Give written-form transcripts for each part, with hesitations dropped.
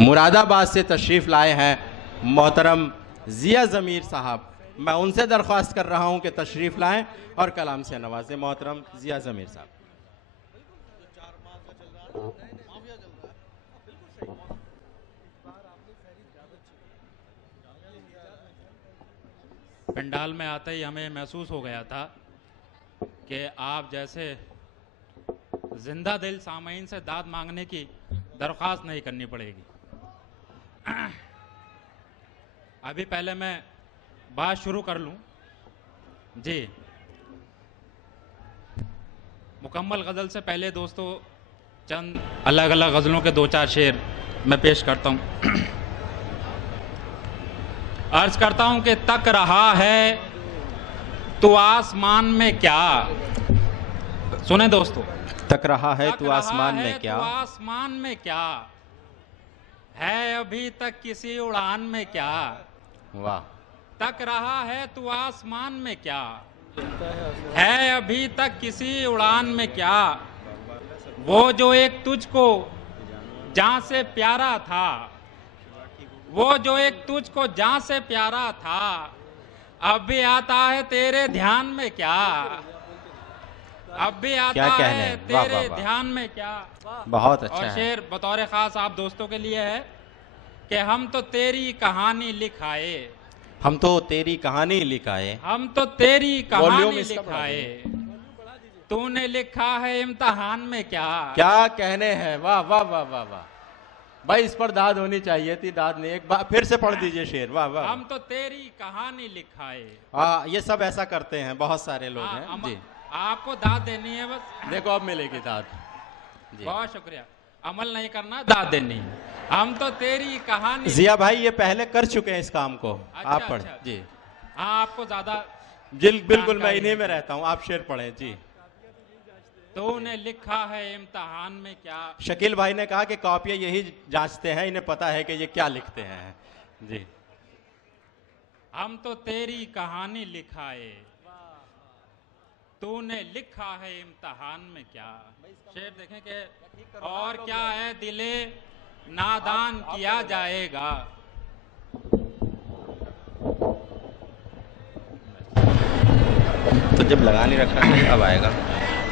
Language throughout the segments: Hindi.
मुरादाबाद से तशरीफ़ लाए हैं मोहतरम ज़िया ज़मीर साहब। मैं उनसे दरख्वास्त कर रहा हूं कि तशरीफ़ लाएं और कलाम से नवाजें। मोहतरम ज़िया ज़मीर साहब। पंडाल में आते ही हमें महसूस हो गया था कि आप जैसे जिंदा दिल सामीन से दाद मांगने की दरख्वास्त नहीं करनी पड़ेगी। अभी पहले मैं बात शुरू कर लूं जी। मुकम्मल गज़ल से पहले दोस्तों चंद अलग अलग गज़लों के दो चार शेर मैं पेश करता हूं। अर्ज करता हूं कि तक रहा है तो आसमान में क्या, सुने दोस्तों, तक रहा है तू आसमान में क्या, तो आसमान में क्या है अभी तक किसी उड़ान में क्या। वाह। तक रहा है तू आसमान में क्या है अभी तक किसी उड़ान में क्या। वो जो एक तुझको जान से प्यारा था, वो जो एक तुझको जान से प्यारा था, अब भी आता है तेरे ध्यान में क्या, अब भी आता है तेरे ध्यान में क्या। बहुत अच्छा। और शेर बतौर खास आप दोस्तों के लिए है कि हम तो तेरी कहानी लिखाए, हम तो तेरी कहानी लिखाए, हम तो तेरी कहानी लिखाए, तूने लिखा है इम्तिहान में क्या। क्या कहने हैं, वाह वाह वाह वाह वाह भाई, इस पर दाद होनी चाहिए थी, दाद नहीं। एक बार फिर से पढ़ दीजिए शेर। वाह वाह। हम तो तेरी कहानी लिखाए। ये सब ऐसा करते हैं, बहुत सारे लोग हैं जी। आपको दाद देनी है बस। देखो अब मिलेगी दाद जी। बहुत शुक्रिया। अमल नहीं करना, दाद देनी है। हम तो तेरी कहानी। जिया भाई ये पहले कर चुके हैं इस काम को। अच्छा, आप पढ़ अच्छा। जी। हाँ आपको ज्यादा बिल्कुल मैं इन्हीं में रहता हूँ, आप शेर पढ़े जी। तूने लिखा है इम्तिहान में क्या। शकील भाई ने कहा कि कॉपियां यही जांचते हैं, इन्हें पता है कि ये क्या लिखते हैं जी। हम तो तेरी कहानी लिखाए, तूने लिखा है इम्तिहान में क्या। शेर देखें कि और क्या है दिले नादान किया जाएगा। तो जब लगा नहीं रखा है अब आएगा।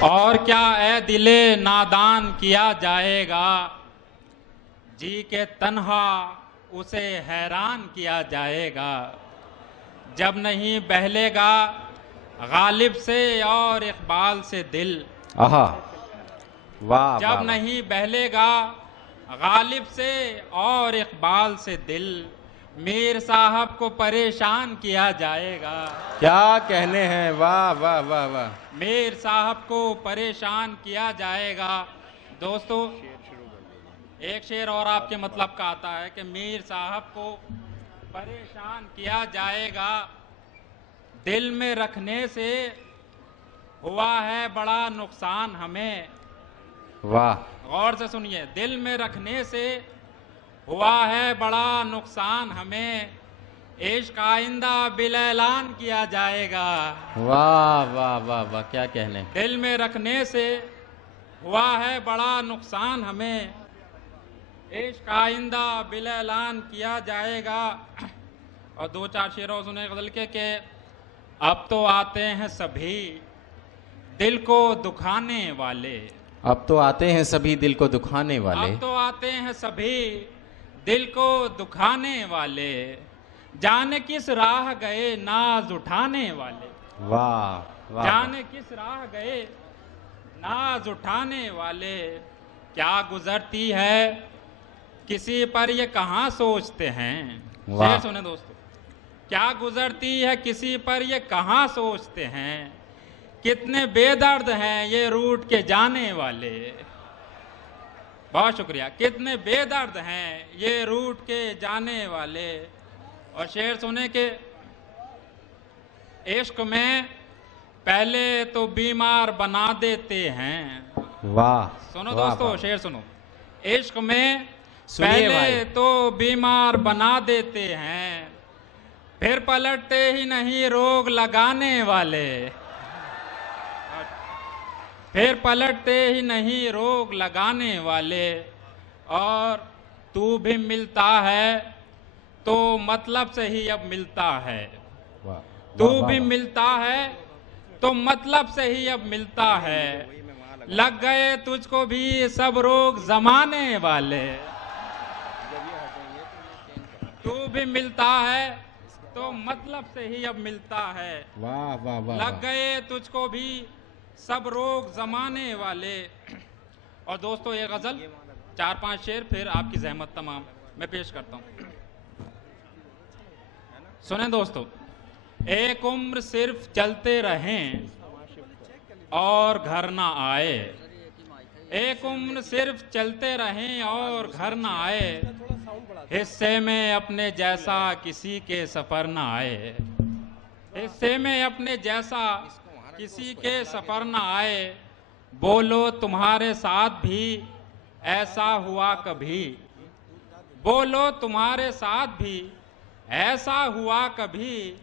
और क्या है दिले नादान किया जाएगा, जी के तन्हा उसे हैरान किया जाएगा। जब नहीं बहलेगा गालिब से और इकबाल से दिल, आहा वाह। जब नहीं बहलेगा गालिब से और इकबाल से दिल, मीर साहब को परेशान किया जाएगा। क्या कहने हैं, वाह वाह वाह वाह। मीर साहब को परेशान किया जाएगा। दोस्तों एक शेर और आपके मतलब का आता है कि मीर साहब को परेशान किया जाएगा, दिल में रखने से हुआ है बड़ा नुकसान हमें। वाह। गौर से सुनिए, दिल में रखने से हुआ है बड़ा नुकसान हमें, इश्क आइंदा बिल ऐलान किया जाएगा। वाह वाह वाह वाह, क्या कहने। दिल में रखने से हुआ है बड़ा नुकसान हमें, इश्क आइंदा बिल ऐलान किया जाएगा। और दो चार शेरों सुने गजल के अब तो आते हैं सभी दिल को दुखाने वाले, अब तो आते हैं सभी दिल को दुखाने वाले, अब तो आते हैं सभी दिल को दुखाने वाले, जाने किस राह गए नाज उठाने वाले। वाह वाह। जाने किस राह गए नाज उठाने वाले, क्या गुजरती है किसी पर ये कहाँ सोचते हैं। शेर सुने दोस्तों, क्या गुजरती है किसी पर ये कहाँ सोचते हैं, कितने बेदर्द हैं ये रूठ के जाने वाले। बहुत शुक्रिया। कितने बेदर्द हैं ये रूठ के जाने वाले। और शेर सुने के इश्क में पहले तो बीमार बना देते हैं। वाह। सुनो दोस्तों, शेर सुनो। इश्क में पहले तो बीमार बना देते हैं, फिर पलटते ही नहीं रोग लगाने वाले, फिर पलटते ही नहीं रोग लगाने वाले। और तू भी मिलता है तो मतलब से ही अब मिलता है। वाह, तू वाह, भी वाह, मिलता है तो मतलब से ही अब मिलता है। लग गए तुझको भी सब रोग जमाने वाले। तू भी मिलता है तो मतलब से ही अब मिलता है। वाह, वाह, वाह, लग वाह। गए तुझको भी सब रोग जमाने वाले। और दोस्तों ये गजल 4-5 शेर फिर आपकी जहमत तमाम मैं पेश करता हूं। सुने दोस्तों, एक उम्र सिर्फ चलते रहें और घर ना आए। एक उम्र सिर्फ चलते रहें और घर ना आए। हिस्से में अपने जैसा किसी के सफर ना आए। हिस्से में अपने जैसा किसी के सफर ना आए। बोलो तुम्हारे साथ भी ऐसा हुआ कभी। बोलो तुम्हारे साथ भी ऐसा हुआ कभी।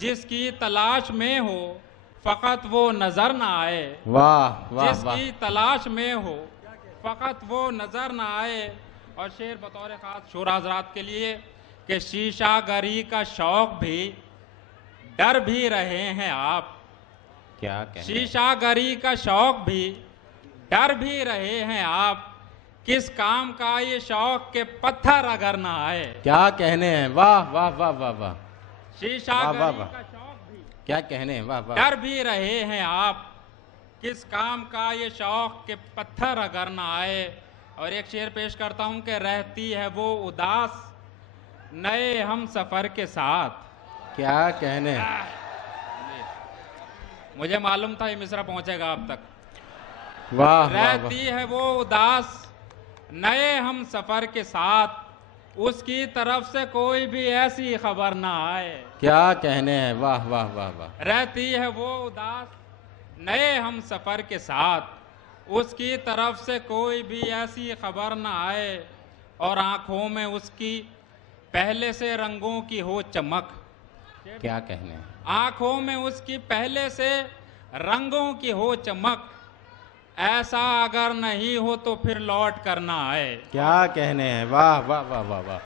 जिसकी तलाश में हो फकत वो नजर ना आए। वाह, वाह, वाह। जिसकी तलाश में हो फकत वो नजर ना आए। और शेर बतौर खास शोर हजरात के लिए कि शीशागरी का शौक भी डर भी रहे हैं आप। क्या कहने हैं? शीशागरी का शौक भी डर भी रहे हैं आप। किस काम का ये शौक के पत्थर अगर ना आए। क्या कहने हैं? वाह, वाह, वाह, वाह, वाह। शीशागरी वाह, वाह। का शौक भी क्या कहने हैं? वाह, वाह। डर भी रहे हैं आप। किस काम का ये शौक के पत्थर अगर ना आए। और एक शेर पेश करता हूं कि रहती है वो उदास नए हम सफर के साथ। क्या कहने हैं? मुझे मालूम था ये मिसरा पहुंचेगा आप तक। वाह, वाह, वाह। रहती है वो उदास नए हम सफर के साथ। उसकी तरफ से कोई भी ऐसी खबर ना आए। क्या कहने हैं? वाह, वाह, वाह, वाह। रहती है वो उदास नए हम सफर के साथ। उसकी तरफ से कोई भी ऐसी खबर ना आए। और आंखों में उसकी पहले से रंगों की हो चमक। क्या कहने हैं? आंखों में उसकी पहले से रंगों की हो चमक। ऐसा अगर नहीं हो तो फिर लौट करना आए। क्या कहने हैं? वाह, वाह, वाह, वाह, वाह।